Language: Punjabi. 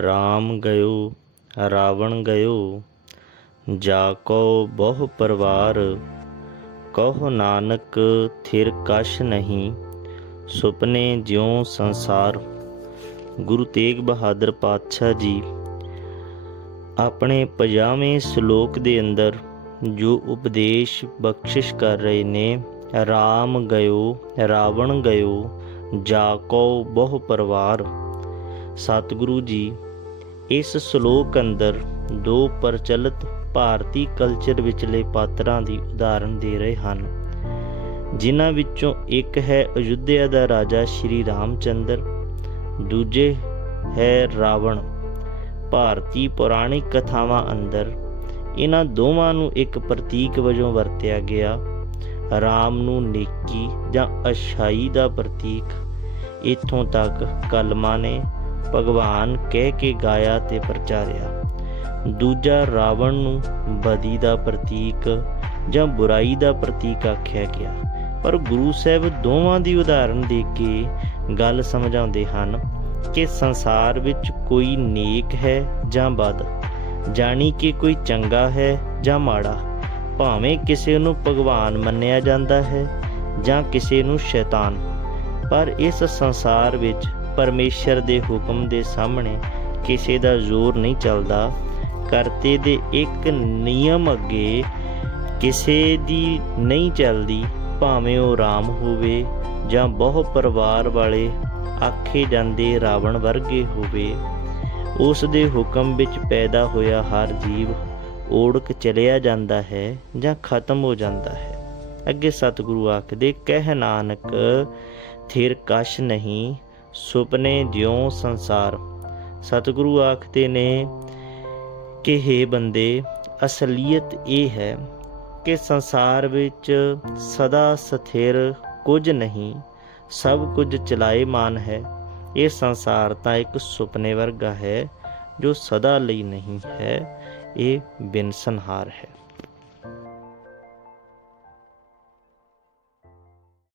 ਰਾਮ ਗਇਓ, ਰਾਵਣ ਗਇਓ, ਜਾ ਕੋ ਬਹੁ ਪਰਵਾਰ, ਕਹੋ ਨਾਨਕ ਥਿਰ ਕਛ ਨਹੀਂ, ਸੁਪਨੇ ਜਿਉ ਸੰਸਾਰ। ਗੁਰੂ ਤੇਗ ਬਹਾਦਰ ਪਾਤਸ਼ਾਹ ਜੀ, ਆਪਣੇ 50ਵੇਂ ਸ਼ਲੋਕ ਦੇ ਅੰਦਰ ਜੋ ਉਪਦੇਸ਼ ਬਖਸ਼ਿਸ਼ ਕਰ ਰਹੇ ਨੇ, ਰਾਮ ਗਇਓ, ਰਾਵਣ ਗਇਓ, ਜਾ ਕੋ ਬਹੁ ਪਰਵਾਰ। ਸਤਿਗੁਰੂ ਜੀ, ਇਸ ਸ਼ਲੋਕ ਅੰਦਰ ਦੋ ਪ੍ਰਚਲਿਤ ਭਾਰਤੀ ਕਲਚਰ ਵਿਚਲੇ ਪਾਤਰਾਂ ਦੀ ਉਦਾਹਰਣ ਦੇ ਰਹੇ ਹਨ। ਜਿਨ੍ਹਾਂ ਵਿੱਚੋਂ ਇੱਕ ਹੈ ਅਯੁੱਧਿਆ ਦਾ ਰਾਜਾ ਸ਼੍ਰੀ ਰਾਮਚੰਦਰ, ਦੂਜੇ ਹੈ ਰਾਵਣ। ਭਾਰਤੀ ਪੁਰਾਣਿਕ ਕਥਾਵਾਂ ਅੰਦਰ ਇਹਨਾਂ ਦੋਵਾਂ ਨੂੰ ਇੱਕ ਪ੍ਰਤੀਕ ਵਜੋਂ ਵਰਤਿਆ ਗਿਆ। ਰਾਮ ਨੂੰ ਨੇਕੀ ਜਾਂ ਅਛਾਈ ਦਾ ਪ੍ਰਤੀਕ, ਇਥੋਂ ਤੱਕ ਕਲਮਾਂ ਨੇ ਭਗਵਾਨ ਕਹਿ ਕੇ ਗਾਇਆ ਤੇ ਪ੍ਰਚਾਰਿਆ। ਦੂਜਾ ਰਾਵਣ ਨੂੰ ਬਦੀ ਦਾ ਪ੍ਰਤੀਕ ਜਾਂ ਬੁਰਾਈ ਦਾ ਪ੍ਰਤੀਕ ਆਖਿਆ ਗਿਆ। ਪਰ ਗੁਰੂ ਸਾਹਿਬ ਦੋਵਾਂ ਦੀ ਉਦਾਹਰਣ ਦੇ ਕੇ ਗੱਲ ਸਮਝਾਉਂਦੇ ਹਨ ਕਿ ਸੰਸਾਰ ਵਿੱਚ ਕੋਈ ਨੇਕ ਹੈ ਜਾਂ ਬਦ ਜਾਣੀ ਕਿ ਕੋਈ ਚੰਗਾ ਹੈ ਜਾਂ ਮਾੜਾ, ਭਾਵੇਂ ਕਿਸੇ ਨੂੰ ਭਗਵਾਨ ਮੰਨਿਆ ਜਾਂਦਾ ਹੈ ਜਾਂ ਕਿਸੇ ਨੂੰ ਸ਼ੈਤਾਨ। ਪਰ ਇਸ ਸੰਸਾਰ ਵਿੱਚ ਪਰਮੇਸ਼ਰ ਦੇ ਹੁਕਮ ਦੇ ਸਾਹਮਣੇ ਕਿਸੇ ਦਾ ਜ਼ੋਰ ਨਹੀਂ ਚੱਲਦਾ। ਕਰਤੇ ਦੇ ਇੱਕ ਨਿਯਮ ਅੱਗੇ ਕਿਸੇ ਦੀ ਨਹੀਂ ਚੱਲਦੀ, ਭਾਵੇਂ ਉਹ ਰਾਮ ਹੋਵੇ ਜਾਂ ਬਹੁ ਪਰਿਵਾਰ ਵਾਲੇ ਆਖੇ ਜਾਂਦੇ ਰਾਵਣ ਵਰਗੇ ਹੋਵੇ। ਉਸ ਦੇ ਹੁਕਮ ਵਿੱਚ ਪੈਦਾ ਹੋਇਆ ਹਰ ਜੀਵ ਓੜਕ ਚਲਿਆ ਜਾਂਦਾ ਹੈ ਜਾਂ ਖਤਮ ਹੋ ਜਾਂਦਾ ਹੈ। ਅੱਗੇ ਸਤਿਗੁਰੂ ਆਖਦੇ, ਕਹਿ ਨਾਨਕ, ਥਿਰ ਕਸ਼ ਨਹੀਂ ਸੁਪਨੇ ਜਿਉ ਸੰਸਾਰ। ਸਤਿਗੁਰੂ ਆਖਦੇ ਨੇ ਕਿ हे ਬੰਦੇ, ਅਸਲੀਅਤ ਇਹ ਹੈ ਕਿ ਸੰਸਾਰ ਵਿੱਚ ਸਦਾ ਸਥਿਰ ਕੁਝ ਨਹੀਂ, ਸਭ ਕੁਝ ਚਲਾਏਮਾਨ ਹੈ। ਇਹ ਸੰਸਾਰ ਤਾਂ ਇੱਕ ਸੁਪਨੇ ਵਰਗਾ ਹੈ, ਜੋ ਸਦਾ ਲਈ ਨਹੀਂ ਹੈ, ਇਹ ਬਿਨਸਨਹਾਰ ਹੈ।